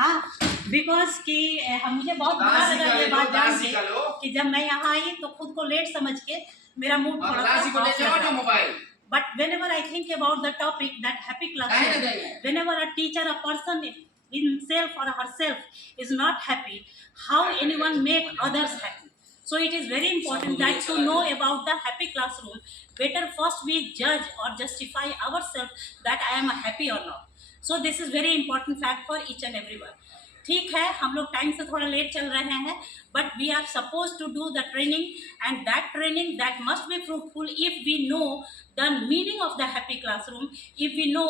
हाँ, बिकॉज कि मुझे बहुत बुरा लगा ये बात जान के कि जब मैं यहाँ आई तो खुद को लेट समझ के मेरा मूड थोड़ा But whenever I think about the topic that happy classroom, whenever a teacher, a person himself or herself is not happy, how anyone make others happy? So it is very important that to know about the happy classroom, better first we judge or justify ourselves that I am happy or not. So this is very important fact for each and everyone. ठीक है, हम लोग time से थोड़ा late चल रहे हैं, but we are suppose to do the training and that training that must be fruitful if we know the meaning of the happy classroom, if we know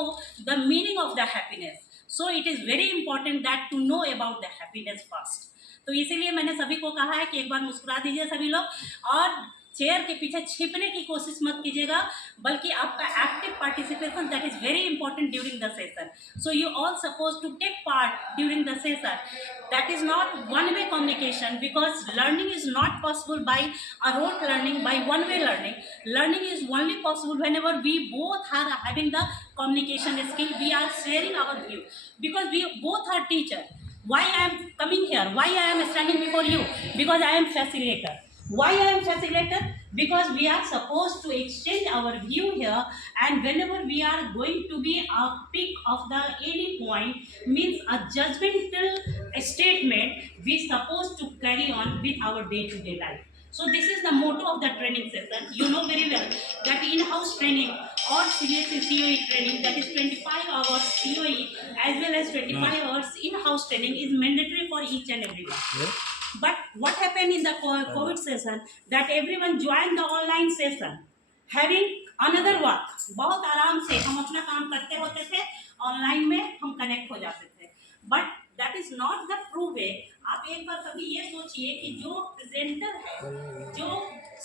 the meaning of the happiness. So it is very important that to know about the happiness first. तो इसीलिए मैंने सभी को कहा है कि एक बार मुस्कुरा दीजिए सभी लोग, और चेयर के पीछे छिपने की कोशिश मत कीजिएगा, बल्कि आपका active participation that is very important during the session. So you all suppose to take part during the session. That is not one way communication, because learning is not possible by a rote learning, by one way learning. Learning is only possible whenever we both are having the communication skill, we are sharing our view, because we both are teacher. Why I am coming here? Why I am standing before you? Because I am facilitator. Why I am facilitator? Because we are supposed to exchange our view here, and whenever we are going to be a pick of the any point, means a judgmental statement, we supposed to carry on with our day-to-day life. So this is the motto of the training session. You know very well that in-house training or CSE COE training, that is 25 hours COE as well as 25 hours in-house training is mandatory for each and everyone. Yeah. But what happened in the COVID session, that everyone joined the online session having another work. बहुत आराम से हम अपना काम करते होते थे, online में हम कनेक्ट हो जाते थे, but that is not the true वे. आप एक बार कभी ये सोचिए कि जो प्रेजेंटर है, जो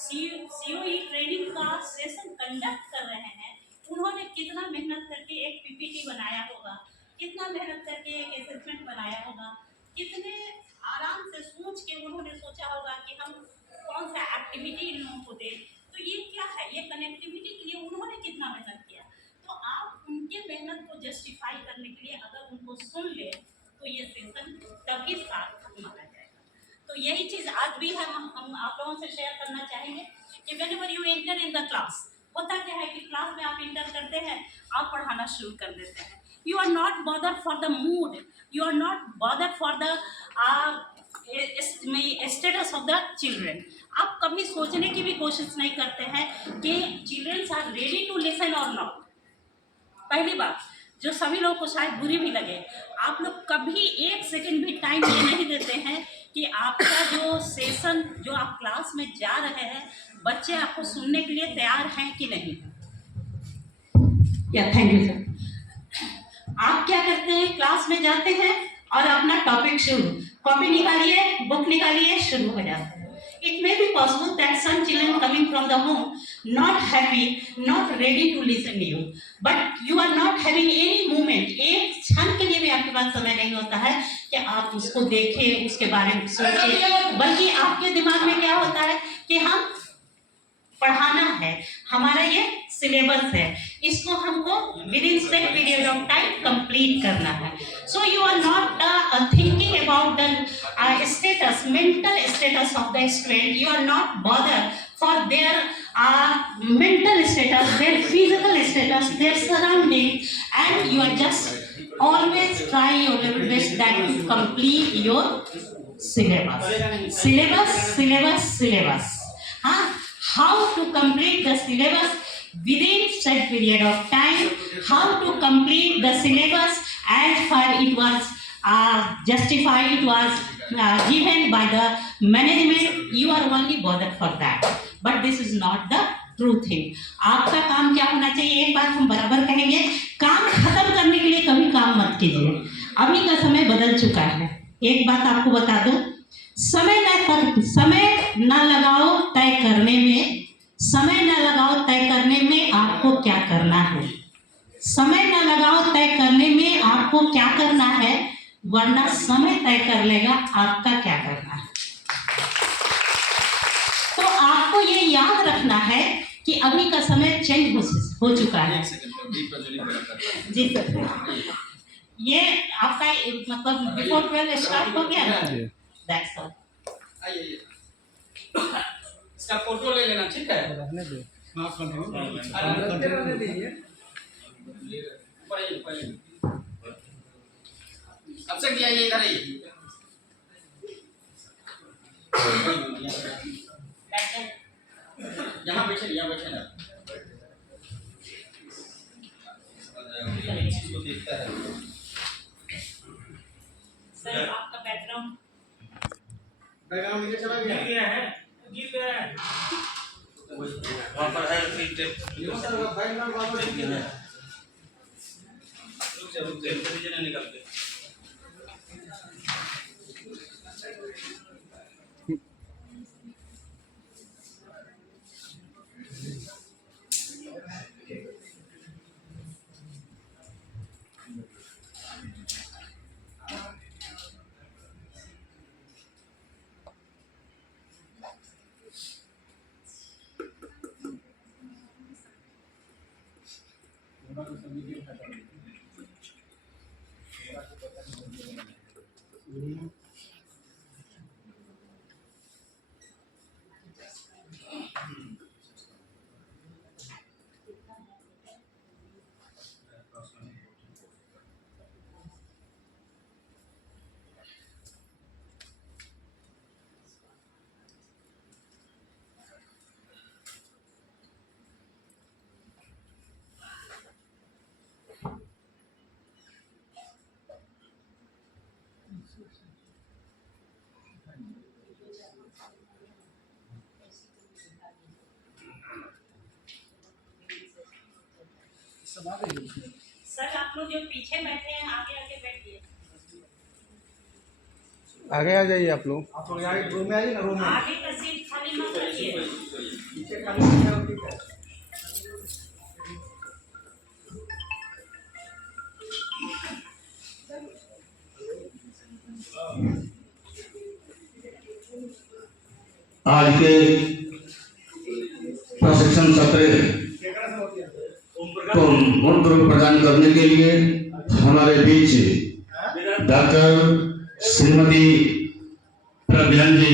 COE ट्रेनिंग का सेशन कंडक्ट कर रहे हैं, उन्होंने कितना मेहनत करके एक PPT बनाया होगा, कितना मेहनत करके एक असेसमेंट बनाया होगा, कितने आराम से सोच के उन्होंने सोचा होगा कि हम कौन सा एक्टिविटी इन लोगों को दें. तो ये क्या है, ये कनेक्टिविटी के लिए उन्होंने कितना मेहनत किया. तो आप उनके मेहनत को जस्टिफाई करने के लिए अगर उनको सुन ले तो ये सेशन तभी सार्थक माना जाएगा. तो यही चीज़ आज भी हम आप लोगों से शेयर करना चाहेंगे कि whenever you enter in the class, होता क्या है कि क्लास में आप इंटर करते हैं, आप पढ़ाना शुरू कर देते हैं. You are not bothered for the mood. You are not bothered for the status of the children. आप कभी सोचने की भी कोशिश नहीं करते हैं कि childrens are ready to listen और नॉट. पहली बात जो सभी लोगों को शायद बुरी भी लगे, आप लोग कभी एक सेकंड भी टाइम ये नहीं देते हैं कि आपका जो सेशन, जो आप क्लास में जा रहे हैं, बच्चे आपको सुनने के लिए तैयार हैं कि नहीं. या थैंक यू सर. आप क्या करते हैं, क्लास में जाते हैं और अपना टॉपिक शुरू, कॉपी निकालिए, बुक निकालिए, शुरू हो जाता है. It may be possible that some children coming from the home not happy, not ready to listen to you, but you are not having any moment. एक क्षण के लिए भी आपके पास समय नहीं होता है कि आप उसको देखें, उसके बारे में सोचें, बल्कि आपके दिमाग में क्या होता है कि हम पढ़ाना है, हमारा ये सिलेबस है, इसको हमको within set period of time complete करना है. So you are not thinking about the status, mental status of the student. You are not bother for their mental status, their physical status, their surrounding, and you are just always try your level best that to complete your syllabus. Syllabus. हाँ, how to complete the syllabus within set period of time, how to complete the syllabus as far it was justified, it was given by the management. You are only bothered for that, but this is not the true thing. आपका काम क्या होना चाहिए, एक बात हम बराबर कहेंगे, काम खत्म करने के लिए कभी काम मत कीजिए. अभी का समय बदल चुका है. एक बात आपको बता दूं, समय न लगाओ तय करने में, समय न लगाओ तय करने में आपको क्या करना है. समय न लगाओ तय करने में आपको क्या करना है, वरना समय तय कर लेगा आपका क्या करना है. तो आपको ये याद रखना है कि अभी का समय चेंज हो चुका है. जी सर. ये आपका मतलब बिफोर 12 स्टार्ट हो गया ना? That's all. आइए इसका फोटो ले लेना, ठीक है? रहने दे। हाँ रहने दीजिए। अब से किया ये इधर ही। यहाँ बैठे ना। इसको देखता है। सर आपका बैकग्राउंड नीचे चला गया है। गिर गया है। वहाँ पर है फिर बैकग्राउंड वापस रुक जा इंटेलिजेंट निकल के। सर आप लोग जो पीछे बैठे हैं आगे आगे बैठिए। आगे आ जाइए आप लोग। आप लोग आगे रूम में आइए ना, रूम में। आगे का सीट खाली मत रखिए। पीछे खाली है, ठीक है। आज के प्रशिक्षण सत्र को मूर्त रूप प्रदान करने के लिए हमारे बीच डॉक्टर श्रीमती प्रज्ञान जी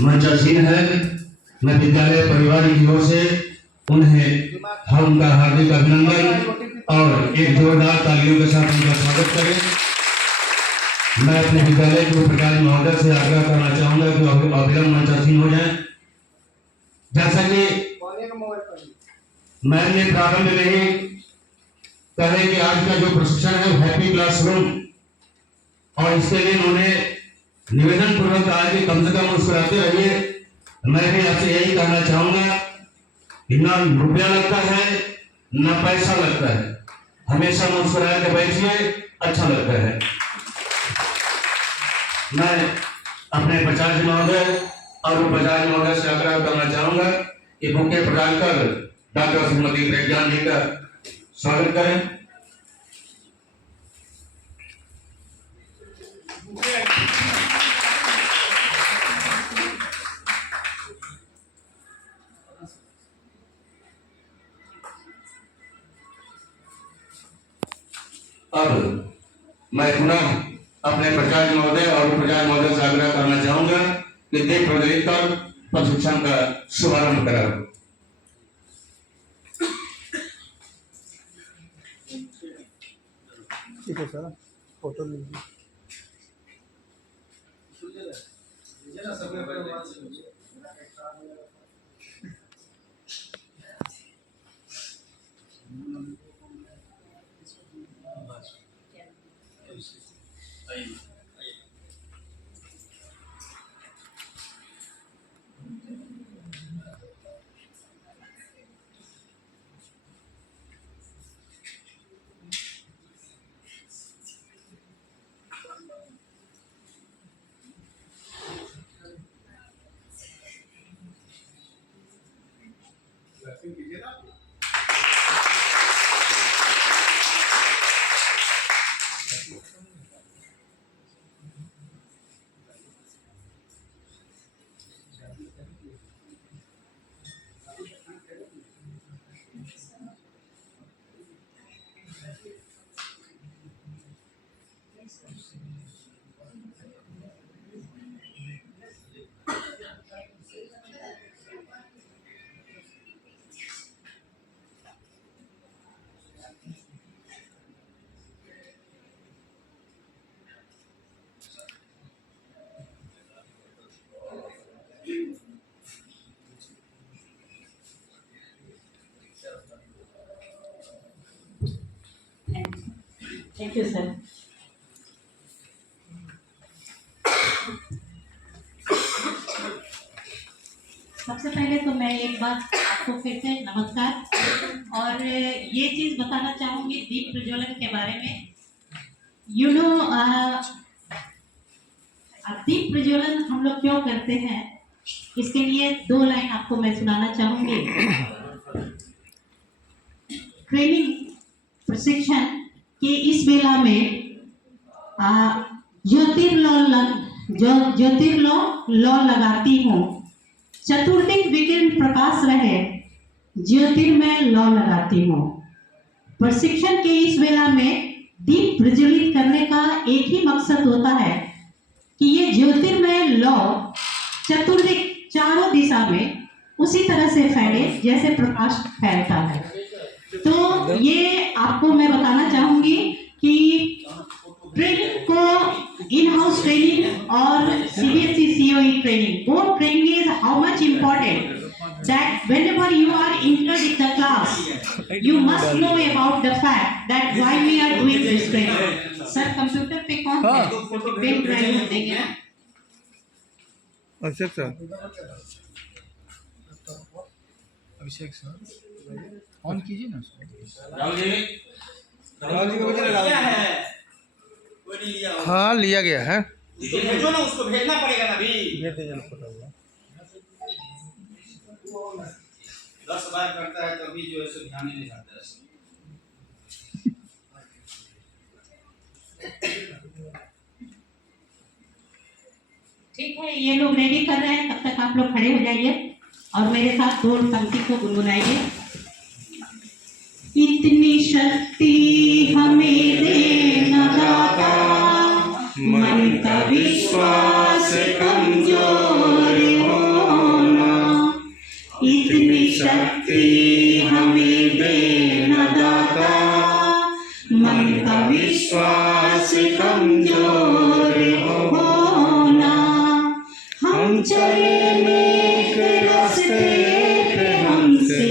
मंचासीन है। मैं विद्यालय परिवार की ओर से उन्हें हम उनका हार्दिक अभिनंदन और एक जोरदार तालियों के साथ उनका स्वागत करें। मैं अपने विद्यालय के प्रधान महोदय से आग्रह करना चाहूंगा कि अविलंब मंचासीन हो जाए। जैसा कि मैंने प्रारंभ में ही कहे कि आज का जो प्रशिक्षण है हैप्पी क्लासरूम, और इसके लिए उन्होंने निवेदन पूर्वक कहा कि कम से कम मुस्कुराते रहिए। मैं भी आपसे यही कहना चाहूंगा कि ना रुपया लगता है ना पैसा लगता है, हमेशा मुस्कुरा के बैठिए, अच्छा लगता है। मैं अपने प्रचार्य महोदय और उपाचार्य महोदय से आग्रह करना चाहूंगा कि बुके प्रदान कर डॉक्टर श्रीमती प्रज्ञान जी का स्वागत करें। अब मैं पुनः अपने प्रचार्य महोदय और प्रचार्य महोदय से आग्रह करना चाहूंगा कि दीप प्रज्वलित कर प्रशिक्षण का शुभारंभ करें। ठीक है सर, फोटो लीजिए। Thank you sir. सबसे पहले तो मैं एक बार आपको फिर से नमस्कार और ये चीज़ बताना चाहूँगी दीप प्रज्वलन के बारे में। यू नो दीप प्रज्वलन हम लोग क्यों करते हैं, इसके लिए 2 लाइन आपको मैं सुनाना चाहूँगी। ट्रेनिंग प्रशिक्षण के इस वेला में ज्योतिर्लौ लगाती हूँ, चतुर्दिक विकिरण प्रकाश रहे, ज्योतिर्मय लौ लगाती हूँ। प्रशिक्षण के इस वेला में दीप प्रज्वलित करने का एक ही मकसद होता है कि ये ज्योतिर्मय लौ चतुर्दिक चारों दिशा में उसी तरह से फैले जैसे प्रकाश फैलता है। तो ये आपको मैं बताना चाहूंगी कि ट्रेनिंग को इन हाउस ट्रेनिंग और CBSE COE training, both training is how much important that whenever you are entered in the class, you must know about the fact that why we are doing this training. Sir computer पे कौन है? Pen drive देंगे ना? अभिषेक sir, Abhishek sir on कीजिए ना। राहुल जी को क्या है? वो नहीं लिया होगा। हाँ लिया गया है। तो भेजो ना, उसको भेजना पड़ेगा ना अभी। भेज दीजिए ना फोटो हुआ। 10 बार करता है तभी जो है सो ध्यान ही नहीं जाता है। ठीक है, ये लोग रेडी कर रहे हैं, तब तक आप लोग खड़े हो जाइए और मेरे साथ 2 पंक्ति को गुनगुनाइए। इतनी शक्ति हमें देना दाता, मन का विश्वास कमजोर होना। इतनी शक्ति हमें देना दाता, मन का विश्वास कमजोर होना। हम चले नेक रास्ते पे, हमसे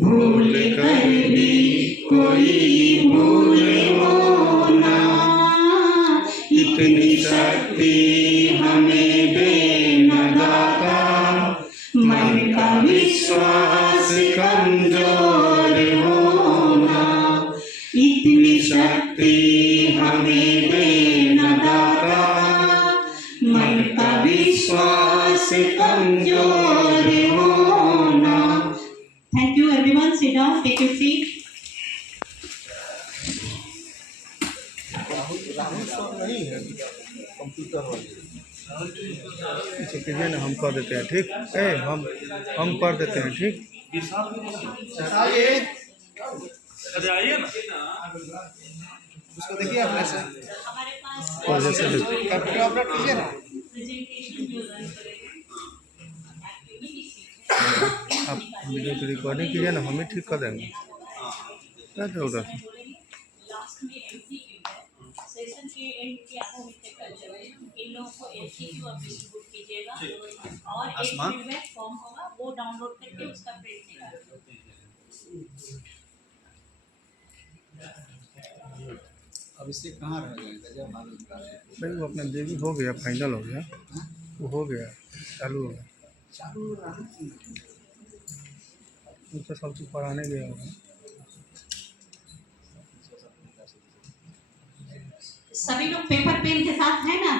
भूल कर भी कोई भूल होना। इतनी शक्ति हमें देना दाता, मन का विश्वास कमजोर होना। इतनी शक्ति हमें देना दाता, मन का विश्वास कमजोर होना। Thank you everyone. Sit down. Take your seat. Rahul sir नहीं है कंप्यूटर वाले, पीछे कीजिए ना, हम कर देते हैं। ठीक है, हम कर देते हैं। ठीक आइए ना, उसको देखिए अपने से हमारे पास और जैसे कंप्यूटर ऑपरेट कीजिए ना। प्रेजेंटेशन जो रन करेगा आप वीडियो की रिकॉर्डिंग कीजिए ना, हम ही ठीक कर देंगे। क्या जरूरत है? लास्ट में MCQ है, सेशन के एंड के आधा घंटे कर चले इन लोगों को MCQ और डिस्ट्रीब्यूट कीजिएगा और एक फीडबैक फॉर्म होगा, वो डाउनलोड करके उसका प्रिंट निकालिए। अब इससे कहाँ रह जाएगा जब मालूम नहीं। भाई वो अपना देवी हो गया, फाइनल हो गया, वो हो गया, चालू हो गया। उनसे सब चीज़ पढ़ाने गया होगा। सभी लोग पेपर पेन के साथ है ना?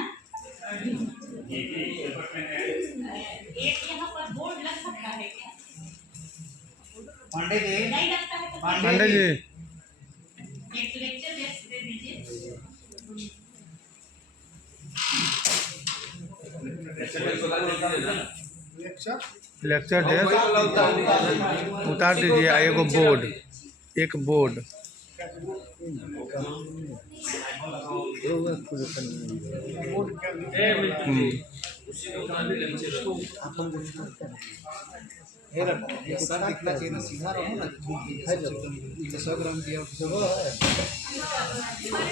एक यहाँ पर बोर्ड लग सकता है क्या? पांडे जी, नहीं लगता है तो पांडे जी एक लेक्चर दे दीजिए। लेक्चर डेस्क उतार दीजिए। एगो बोर्ड, एक बोर्ड रिवर्स पोजीशन में सर दिखना चाहिए ना, सीधा रहो ना, 100 ग्राम दिया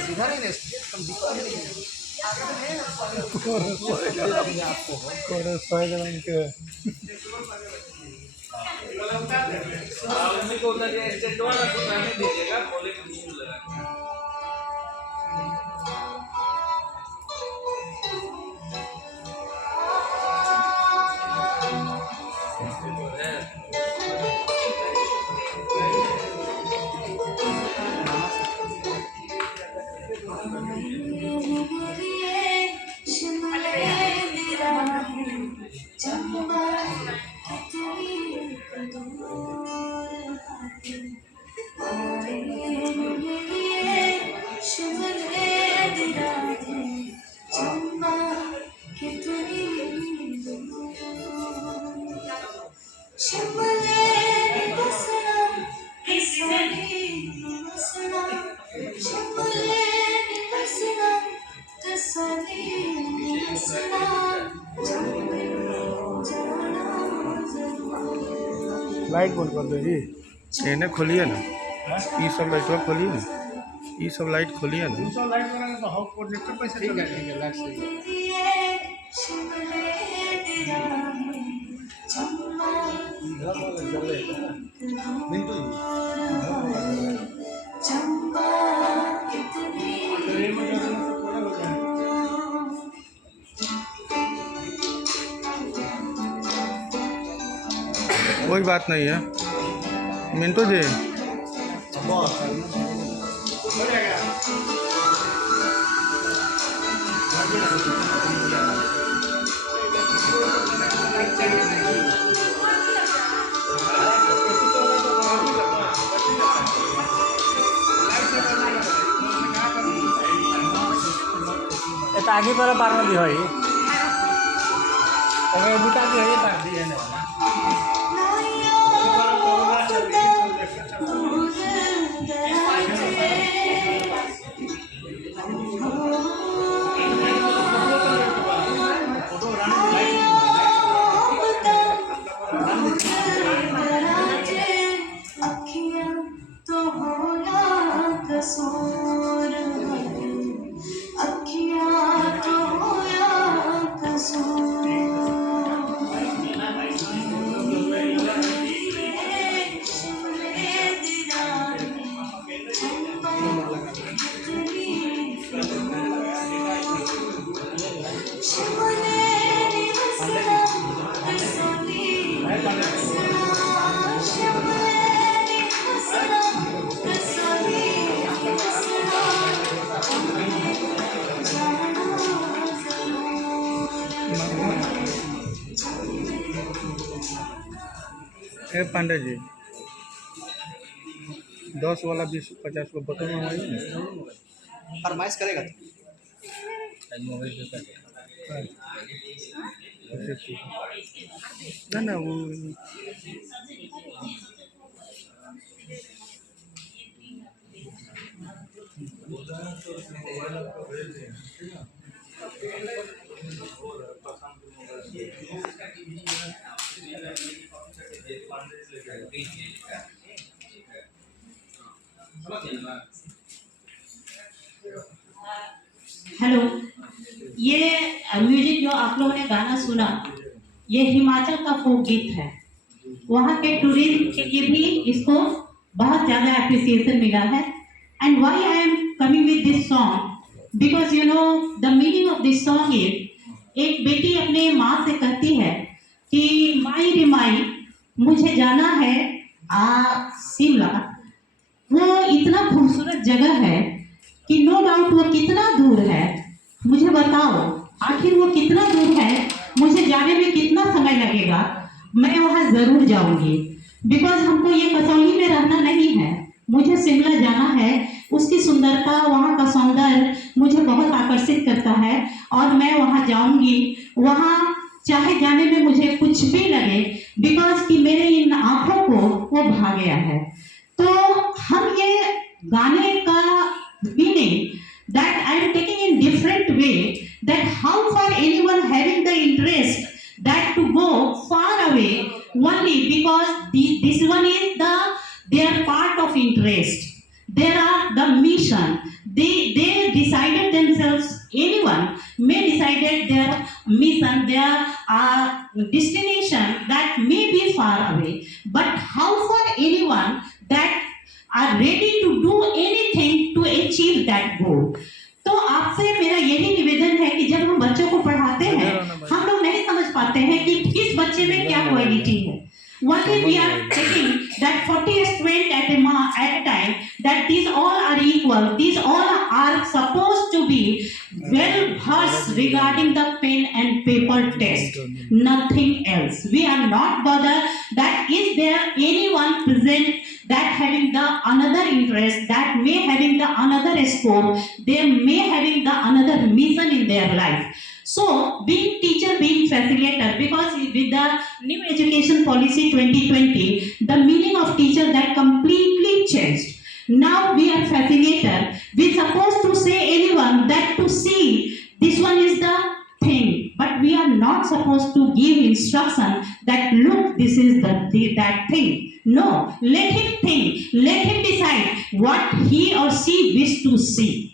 सीधा नहीं ना, कम दिखता नहीं आपको 100 ग्राम के उसी को उधर स्टेट वाला को रहने दीजिएगा, बोले कि मशीन लगा लाइट बंद कर दो जी, इन्हें खोलिए ना, ये सब लाइट खोलिए ना, ये सब लाइट खोलिए ना। ठीक है लाइट सही है। घर वाला जलेगा ना, बिल्कुल कोई बात नहीं है मिंटू जी। এটা আগে পরে পারনো দি হয় তবে বুটা কি হয়ে পার দিয়ে না पांडे जी 10 वाला 20 50 को बटन मंगवाइए ना, फरमाइश करेगा ना ना वो हेलो, ये म्यूजिक जो आप लोगों ने गाना सुना, ये हिमाचल का फोक गीत है। वहाँ के टूरिज्म के लिए भी इसको बहुत ज़्यादा एप्रिसिएशन मिला है। And why I am coming with this song, because you know the meaning of this song is, एक बेटी अपने माँ से कहती है कि माई रे माई मुझे जाना है शिमला। वो इतना खूबसूरत जगह है कि नो डाउट वो कितना दूर है, मुझे बताओ आखिर वो कितना दूर है, मुझे जाने में कितना समय लगेगा। मैं वहाँ ज़रूर जाऊँगी, बिकॉज हमको ये कसौली में रहना नहीं है, मुझे शिमला जाना है। उसकी सुंदरता, वहाँ का सौंदर्य मुझे बहुत आकर्षित करता है और मैं वहाँ जाऊँगी। वहाँ चाहे जाने में मुझे कुछ भी लगे, बिकॉज कि मेरे इन आँखों को वो भा गया है। तो हम ये गाने का meaning that I am taking in way that how far anyone having the interest that to go far away only because this one is their part of interest. There are the mission. They decided themselves. Anyone may decided their mission, their destination that may be far away. But how far anyone that are ready to do anything to achieve that goal. तो आपसे मेरा यही निवेदन है कि जब हम बच्चों को पढ़ाते हैं हम लोग नहीं समझ पाते हैं कि किस बच्चे में क्या क्वालिटी है. What if we are taking that 40 students at a time, that these all are equal, these all are supposed to be well versed regarding the pen and paper test, nothing else. We are not bothered that is there anyone present that having the another interest, that may having the another scope, they may having the another mission in their life. So, being teacher, being facilitator, because with the new education policy 2020, the meaning of teacher that completely changed. Now we are facilitator. We supposed to say anyone that to see this one is the thing, but we are not supposed to give instruction that look this is that thing. No, let him think, let him decide what he or she wish to see.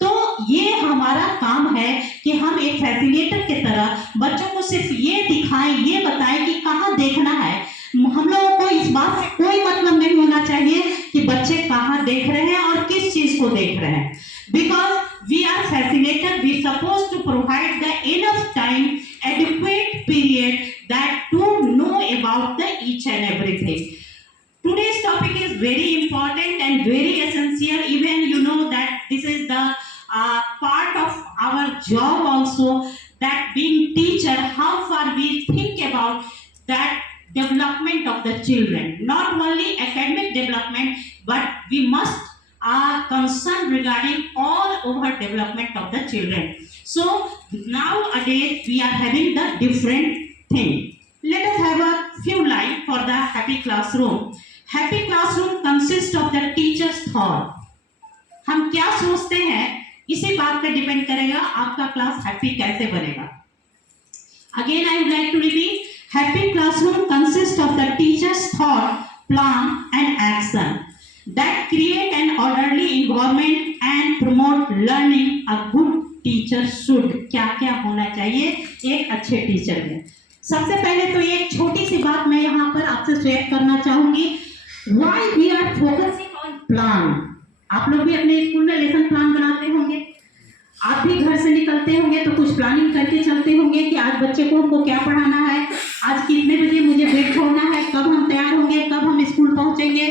तो ये हमारा काम है कि हम एक facilitator की तरह बच्चों को सिर्फ ये दिखाएं, ये बताएं कि कहाँ देखना है. हम लोगों को इस बात से कोई मतलब नहीं होना चाहिए कि बच्चे कहाँ देख रहे हैं और किस चीज को देख रहे हैं. Because we are facilitator, we supposed to provide the enough time, adequate period that to know about the each and everything. Today's topic is very important and very essential. Even you know that this is the part of our job also, that being teacher, how far we think about that development of the children. Not only academic development, but we must are concerned regarding all over development of the children. So nowadays we are having the different thing. Let us have a few lines for the happy classroom. Happy classroom consists of the teacher's thought. हम क्या सोचते हैं इसी बात पे depend करेगा आपका class happy कैसे बनेगा. Again I would like to repeat, happy classroom consists of the teacher's thought, plan and action that create an orderly environment and promote learning. A good teacher should क्या क्या होना चाहिए एक अच्छे टीचर में. सबसे पहले तो एक छोटी सी बात मैं यहाँ पर आपसे शेयर करना चाहूंगी. Why we are focusing on plan? आप लोग भी अपने स्कूल में लेसन प्लान बनाते होंगे, आप भी घर से निकलते होंगे तो कुछ प्लानिंग करके चलते होंगे कि आज बच्चे को हमको क्या पढ़ाना है, आज कितने बजे मुझे बेड छोड़ना है, कब हम तैयार होंगे, कब हम स्कूल पहुंचेंगे.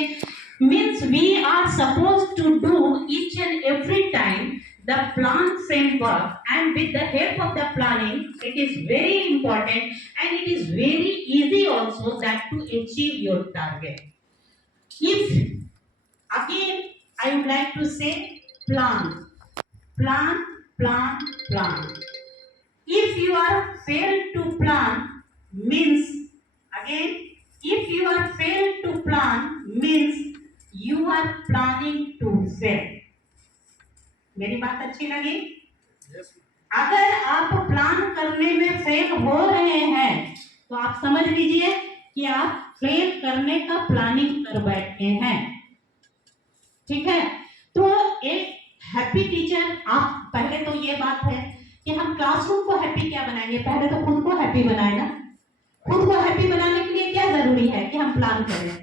Means we are supposed to do each and every time the plan framework, and with the help of the planning it is very important and it is very easy also that to achieve your target. If again I would like to say plan. If you are failed to plan means again, if you are failed to plan means you are planning to fail. मेरी बात अच्छी लगी? अगर आप plan करने में fail हो रहे हैं तो आप समझ लीजिए कि आप फेल करने का प्लानिंग कर बैठे हैं. ठीक है, तो एक हैप्पी टीचर, आप पहले तो ये बात है कि हम क्लासरूम को हैप्पी क्या बनाएंगे, पहले तो खुद को हैप्पी बनाए ना. खुद को हैप्पी बनाने के लिए क्या जरूरी है कि हम प्लान करें.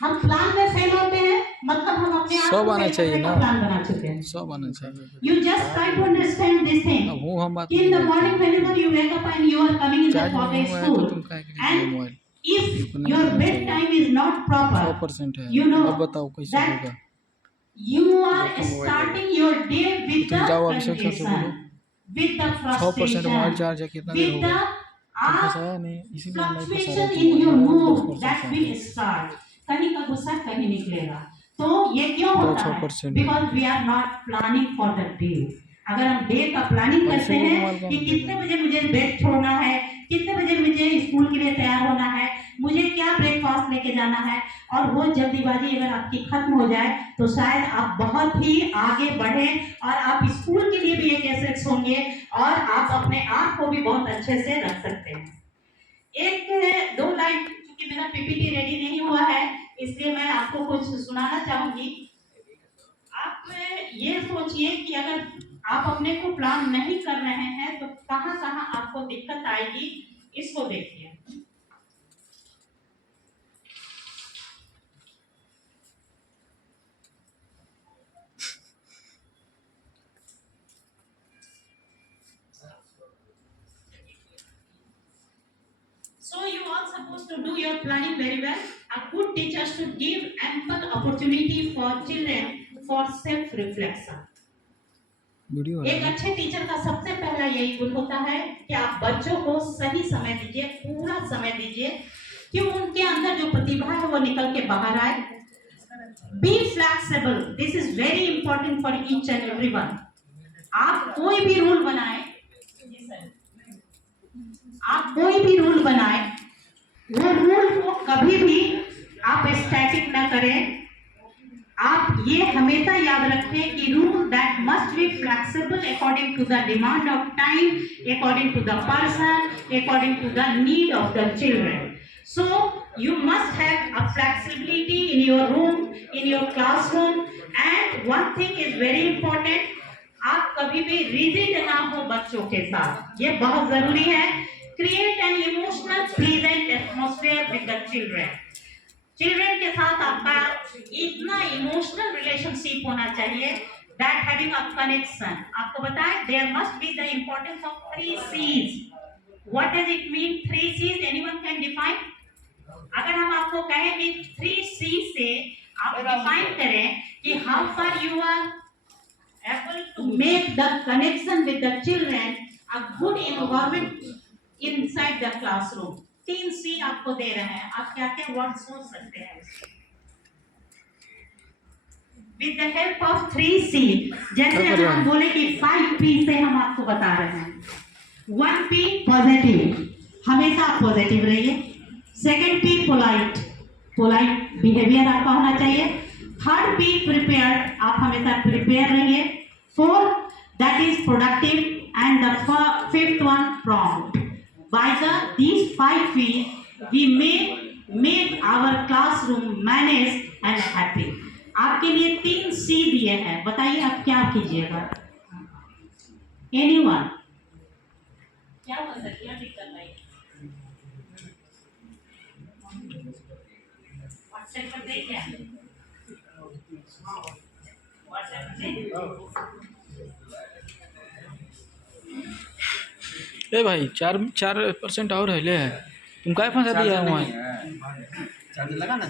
हम प्लान में फेल होते हैं मतलब हम अपने आप को आना चाहिए ना, प्लान बना चुके हैं. सब आना चाहिए. You just try to understand this thing. वो हम बात In the morning whenever you wake up and you are coming in the college school, and if your bedtime is not proper, 100% है. you know अब बताओ कैसे that होगा. you are starting your day with the जाओ अभिषेक sir से बोलो. confusion, with the 100% mobile frustration, charge है, कितना देर with the होगा फंसाया नहीं, इसीलिए नहीं fluctuation फंसा in your mood रहा. that will start. कहीं का गुस्सा कहीं निकलेगा. तो ये क्यों होता है? 100% Because we are not planning for the day. अगर हम डे का प्लानिंग करते हैं कि कितने बजे मुझे बेड छोड़ना है, कितने बजे मुझे स्कूल के लिए तैयार होना है, मुझे क्या ब्रेकफास्ट लेके जाना है, और वो जल्दीबाजी अगर आपकी खत्म हो जाए तो शायद आप बहुत ही आगे बढ़ें और आप स्कूल के लिए भी एक एसेट्स होंगे और आप अपने आप को भी बहुत अच्छे से रख सकते हैं। एक दो लाइन, क्योंकि मेरा पीपीटी रेडी नहीं हुआ है इसलिए मैं आपको कुछ सुनाना चाहूंगी। आप ये सोचिए कि अगर आप अपने को प्लान नहीं कर रहे हैं तो कहां कहां आपको दिक्कत आएगी, इसको देखिए। So you are supposed to do your planning very well. A good teacher should give ample opportunity for children for self-reflection. एक अच्छे टीचर का सबसे पहला यही गुण होता है कि आप बच्चों को सही समय दीजिए, पूरा समय दीजिए कि उनके अंदर जो प्रतिभा है वो निकल के बाहर आए। Be flexible. This is very important for each and everyone. आप कोई भी रूल बनाए, वो रूल को कभी भी आप स्टैटिक ना करें। आप ये हमेशा याद रखें कि rule that must be flexible according to the demand of time, according to the person, according to the need of the children. So you must have a flexibility in your room, in your classroom, and one thing is very important, आप कभी भी rigid ना हो बच्चों के साथ, ये बहुत जरूरी है। Create an emotional pleasant atmosphere with the children. Children के साथ आपका इतना इमोशनल रिलेशनशिप होना चाहिए that having a connection. आपको बताएं there must be the importance of 3 C's. What does it mean 3 C's? Anyone can define? अगर हम आपको कहें कि 3 C से आप डिफाइन करें कि how far you are able to make the connection with the children, a good environment inside the classroom. 3 C आपको दे रहे हैं, आप क्या क्या वर्ड सोच सकते हैं with the help of 3 C। जैसे हम बोले कि 5 P से हम आपको बता रहे हैं। 1 P पॉजिटिव, हमेशा आप पॉजिटिव रहिए। 2nd P पोलाइट बिहेवियर आपका होना चाहिए। 3rd P प्रिपेयर्ड, आप हमेशा प्रिपेयर रहिए। 4th that is productive, and the 5th one prompt. By these 5 P's we may make our classroom managed and happy. आपके लिए 3 C दिए हैं, बताइए आप क्या कीजिएगा? Anyone? क्या हो सकता है, क्या दिक्कत आई? व्हाट्सएप पर देख क्या? व्हाट्सएप पर देख? ए भाई 4% और ले है, तुम क्या फंसा दिया वहाँ? चार्ज लगा ना,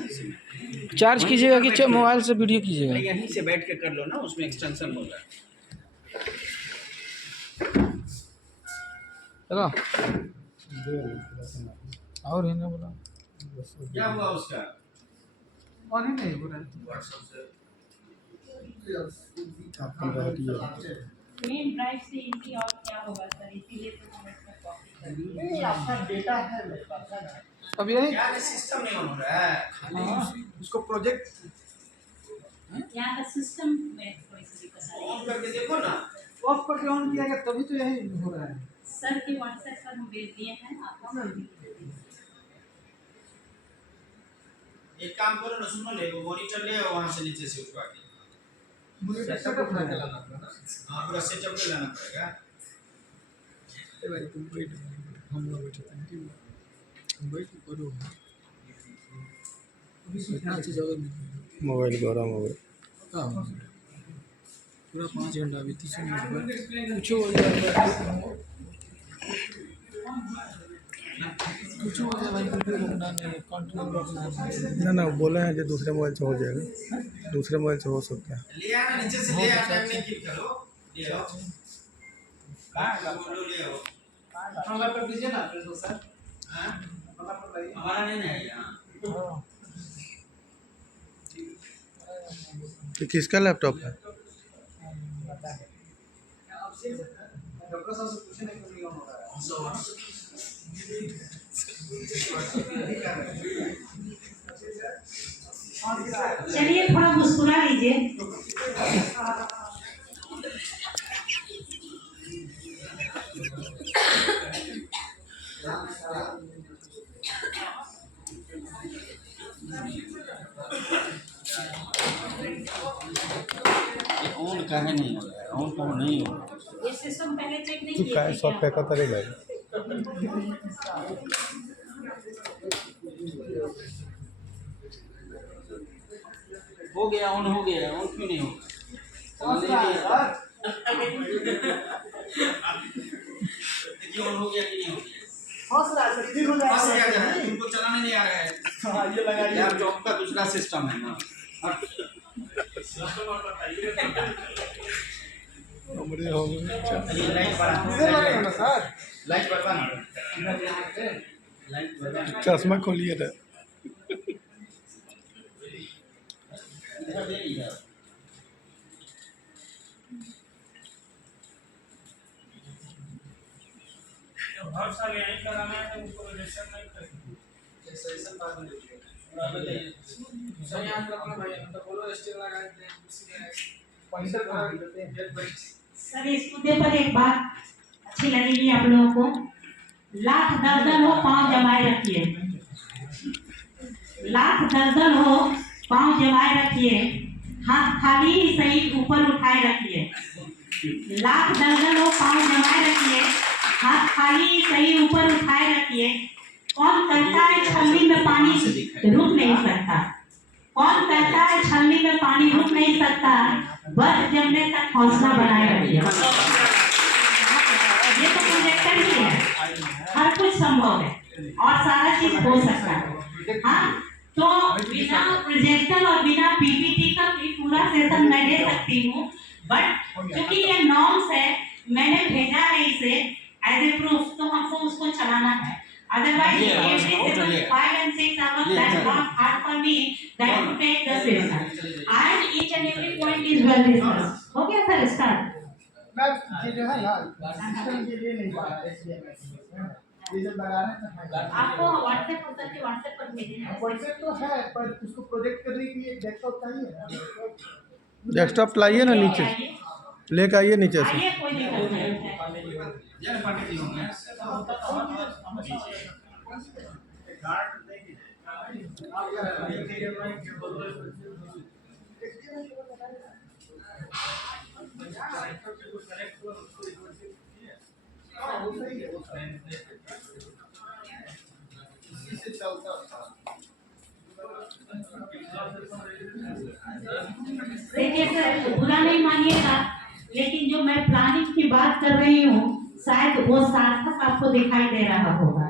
चार्ज कीजिएगा कि मोबाइल से वीडियो कीजिएगा? यहीं से बैठ के कर लो ना, उसमें एक्सटेंशन होगा। लगा और है ना, बोला क्या हुआ उसका? और ही नहीं हो रहा है। मेन ड्राइव से इनकी और क्या होगा सर, इसीलिए तो हम इसमें कॉपी कर रहे हैं। ये आपका डेटा है मेरे पास है। अब यही क्या सिस्टम नहीं हो रहा है? खाली उसको प्रोजेक्ट यहाँ का सिस्टम में थोड़ी सी दिक्कत आ रही ऑन है। करके देखो ना। ऑफ करके ऑन किया गया तभी तो यही हो रहा है। सर के व्हाट्सएप पर हम भेज दिए हैं आपको। एक काम करो ना, सुनो, ले वो मॉनिटर ले वहां से नीचे से उठवा के। सेटअप उठा के लाना पड़ेगा। हां, पूरा सेटअप ले लाना पड़ेगा। ए भाई तुम वेट, हम लोग बैठे थे, तुम वेट करो। इतना अच्छी जगह में मोबाइल गरम हो गया। क्या हो पूरा 5 घंटा अभी 30 मिनट बाद कुछ हो जाएगा, कुछ हो जाएगा भाई, वीडियो रोकना नहीं, कंटेंट रोकना नहीं। ना बोले हैं कि दूसरे मोबाइल से हो जाएगा, दूसरे मोबाइल से हो सकता है। ले आना नीचे से, ले आना, टाइम क्लिक करो, ले आओ। कहां का बोलो, ले आओ। हमारा पर दीजिए ना प्रिंसिपल सर। हां, हमारा पर लाइए। हमारा नहीं है यहां। तो किसका लैपटॉप है? डॉक्टर साहब से पूछने के लिए नहीं हो रहा है। चलिए थोड़ा मुस्कुरा लीजिए। ऑन काहे नहीं हो रहा है? ऑन तो नहीं हो रहा है। ये सिस्टम पहले चेक नहीं तू किए काय थे सब क्या? फेंका करेगा हो गया, ऑन हो गया, ऑन क्यों नहीं हो रहा? देखिए ऑन हो गया कि नहीं हो गया? फंस गया जरा, तुमको चलाने नहीं आ रहा है। ये लगा यार, जॉब का दूसरा सिस्टम है ना। हमरे हो गए ये लाइट बढ़ा, लाइट बढ़वा ना, लाइट बढ़वा। चश्मा खोलिए था इधर दे इधर। हर साल यही कराना है तो उनको रजिस्टर नहीं करेंगे। रजिस्ट्रेशन बाद में देखिए। सही याद रखना भाई, हम तो बोलो स्टिल लगा देते हैं, पैसे भर देते हैं। सर इस मुद्दे पर एक बात अच्छी लगेगी आप लोगों को। लाख दर्जन हो पाँव जमाए रखिए, लाख दर्जन हो पाँव जमाए रखिए, हाथ खाली ही सही ऊपर उठाए रखिए। लाख दर्जन हो पाँव जमाए रखिए, हाथ खाली ही सही ऊपर उठाए रखिए। कौन कहता है छलनी में पानी रुक नहीं सकता? कौन कहता है छलनी में पानी रुक नहीं सकता? बस जमने तक हौसला बनाए रखिए। ये तो प्रोजेक्टर ही है, हर कुछ संभव है और सारा चीज हो सकता है। हाँ, तो बिना प्रोजेक्टर और बिना पीपीटी का भी पूरा सेशन मैं दे सकती हूँ, बट क्योंकि ये नॉर्म्स है, मैंने भेजा है इसे एज ए प्रूफ, तो हमको उसको चलाना है। Otherwise, every session 5 and 6 hours, that's not hard for me than to take the session. And each and every point is well discussed. हो गया सर, स्टार्ट। ये जो है ना सिस्टम के लिए नहीं पा रहा है, ये जब लगा रहे हैं तो आपको व्हाट्सएप होता है, व्हाट्सएप पर भेजना है। व्हाट्सएप तो है, पर उसको प्रोजेक्ट करने के लिए डेस्कटॉप चाहिए। डेस्कटॉप लाइए ना नीचे लेके आइए नीचे से। आइए, कोई दिक्कत नहीं है। यार पार्टी दी होंगे। देखिए सर, बुरा नहीं मानिएगा, लेकिन जो मैं प्लानिंग की बात कर रही हूँ शायद वो सार्थक आपको दिखाई दे रहा होगा।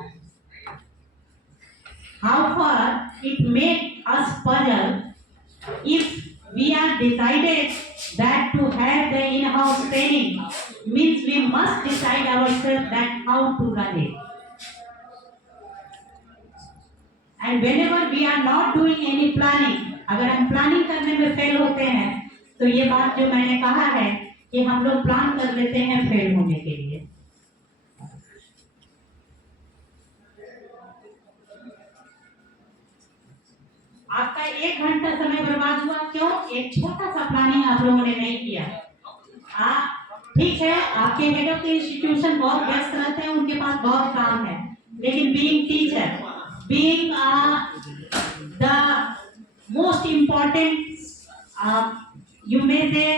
However, it made us puzzle if we are decided that to have the in-house training means we must decide ourselves that how to run it. And whenever we are not doing any planning, अगर हम planning करने में fail होते हैं तो ये बात जो मैंने कहा है कि हम लोग प्लान कर लेते हैं फेल होने के लिए। आपका 1 घंटा समय बर्बाद हुआ, क्यों? एक छोटा सा प्लानिंग आप लोगों ने नहीं किया। ठीक है, आपके हेड ऑफ द इंस्टीट्यूशन बहुत व्यस्त रहते हैं, उनके पास बहुत काम है, लेकिन being teacher, being the most important you may say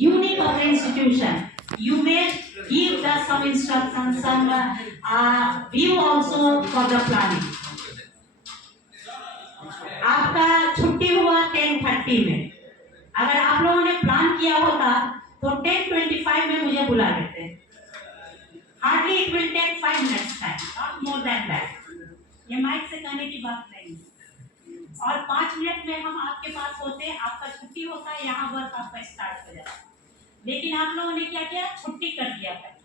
unit of the institution, you may give the some instructions, some view also for the planning. आपका छुट्टी हुआ 10:30 में, अगर आप लोगों ने प्लान किया होता तो 10:25 में मुझे बुला लेते। Hardly it will take 5 minutes time, not more than that. ये माइक से कहने की बात नहीं है। और 5 मिनट में हम आपके पास होते, आपका छुट्टी होता है, यहाँ वर्क आपका स्टार्ट हो जाता। लेकिन आप लोगों ने क्या किया? छुट्टी कर दिया पहले,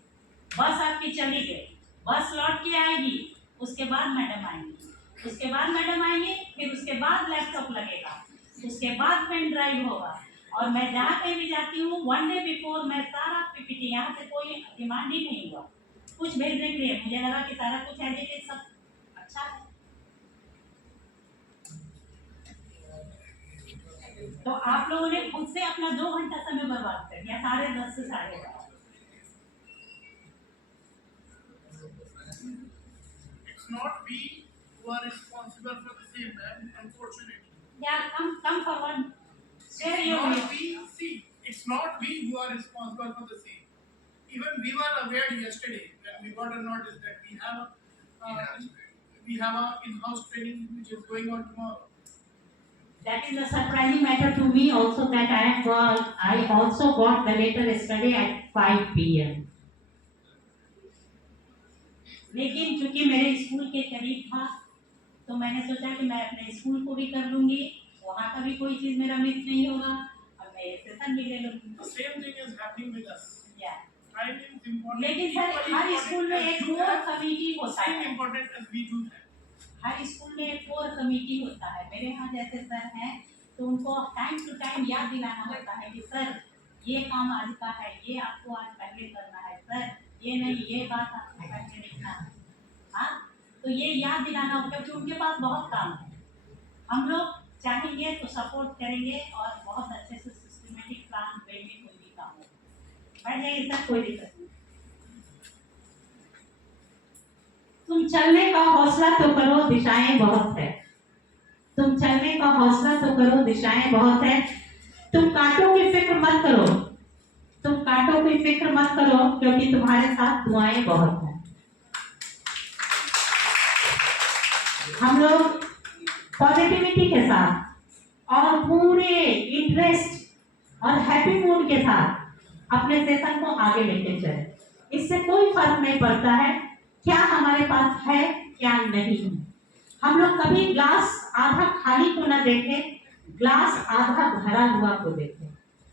बस आपकी चली गई, बस लौट के आएगी, उसके बाद मैडम आएंगी, उसके बाद मैडम आएंगे, फिर उसके बाद लैपटॉप लगेगा, उसके बाद पेन ड्राइव होगा। और मैं जहाँ कहीं भी जाती हूँ 1 डे बिफोर मैं सारा पीपीटी, यहाँ से कोई डिमांड ही नहीं हुआ कुछ भेजने के लिए। मुझे लगा कि सारा कुछ एज इट इज सब अच्छा है। तो आप लोगों ने खुद से अपना 2 घंटा समय बर्बाद कर दिया, 10:30 से 11:30। It's not we who are responsible for the same, man, unfortunately. Yeah, come forward. Share It's your not view. we, see, it's not we who are responsible for the same. Even we were aware yesterday when we got a notice that we have a in-house training which is going on tomorrow. That is a surprising matter to me also, that I also got the letter yesterday at 5 p.m. लेकिन चूंकि मेरे school के करीब था तो मैंने सोचा कि मैं अपने स्कूल को भी कर लूंगी, वहाँ का भी कोई चीज मेरा मिस नहीं होगा और मैं ये सेशन भी ले लूंगी। The same thing is happening with us. Yeah. Time is important. लेकिन सर हर स्कूल में एक कोर कमेटी होता Same है, important as we do that. Her school में एक कोर कमेटी होता है। मेरे यहाँ जैसे सर हैं तो उनको टाइम टू टाइम याद दिलाना होता है कि सर ये काम आज का है, ये आपको आज पहले करना है, सर ये नहीं, ये बात आपको पहले लिखना है। हाँ, तो ये याद दिलाना होगा क्योंकि उनके पास बहुत काम है। हम लोग चाहेंगे तो सपोर्ट करेंगे और बहुत अच्छे से सिस्टमेटिक प्लान देंगे, कोई भी काम हो। बैठ जाइए सर, कोई दिक्कत नहीं। तुम चलने का हौसला तो करो, दिशाएं बहुत है। तुम चलने का हौसला तो करो, दिशाएं बहुत है। तुम कांटों की फिक्र मत करो, तुम कांटों की फिक्र मत करो क्योंकि तुम्हारे साथ दुआएं बहुत हैं। हम लोग पॉजिटिविटी के साथ और पूरे इंटरेस्ट और हैप्पी मूड के साथ अपने सेशन को आगे लेके चले। इससे कोई फर्क नहीं पड़ता है क्या हमारे पास है क्या नहीं है। हम लोग कभी ग्लास आधा खाली को ना देखें, ग्लास आधा भरा हुआ को देखें।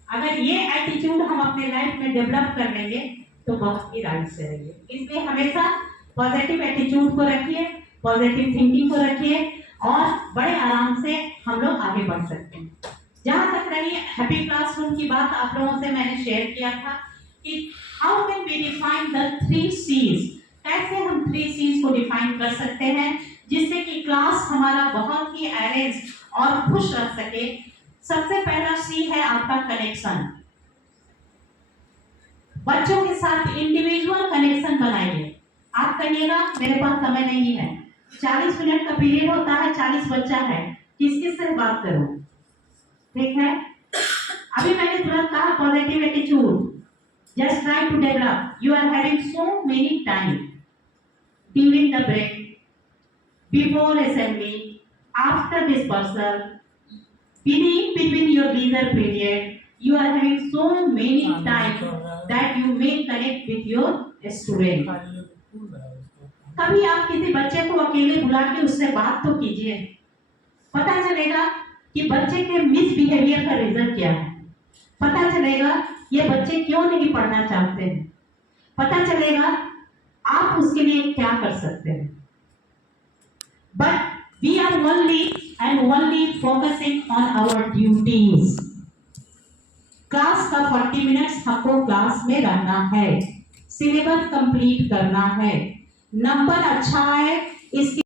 अगर ये एटीट्यूड हम अपने लाइफ में डेवलप कर लेंगे तो बहुत ही राइट से रहेंगे। इसलिए हमेशा पॉजिटिव एटीट्यूड को रखिए, पॉजिटिव थिंकिंग को रखिए और बड़े आराम से हम लोग आगे बढ़ सकते हैं। जहाँ तक रही हैप्पी क्लासरूम की बात, आप लोगों से मैंने शेयर किया था कि how can we define the 3 C's, कैसे हम 3 C's को डिफाइन कर सकते हैं जिससे कि क्लास हमारा बहुत ही अरेंज और खुश रह सके। सबसे पहला C है आपका कनेक्शन। बच्चों के साथ इंडिविजुअल कनेक्शन बनाइए। आप कहिएगा मेरे पास समय नहीं है, 40 मिनट का पीरियड होता है, 40 बच्चा है, किससे बात करूं? ठीक है, अभी मैंने तुरंत कहा positive attitude, just try to develop. You are having so many time during the break, before assembly, after dispersal, between your leisure period, you are having so many time that you may connect with your student. कभी आप किसी बच्चे को अकेले बुला के उससे बात तो कीजिए, पता चलेगा कि बच्चे के मिसबिहेवियर का रीजन क्या है, पता चलेगा ये बच्चे क्यों नहीं पढ़ना चाहते हैं, पता चलेगा आप उसके लिए क्या कर सकते हैं। But we are only focusing on our duties. Class का 40 मिनट्स हमको क्लास में रहना है, सिलेबस कंप्लीट करना है, नंबर अच्छा है इसकी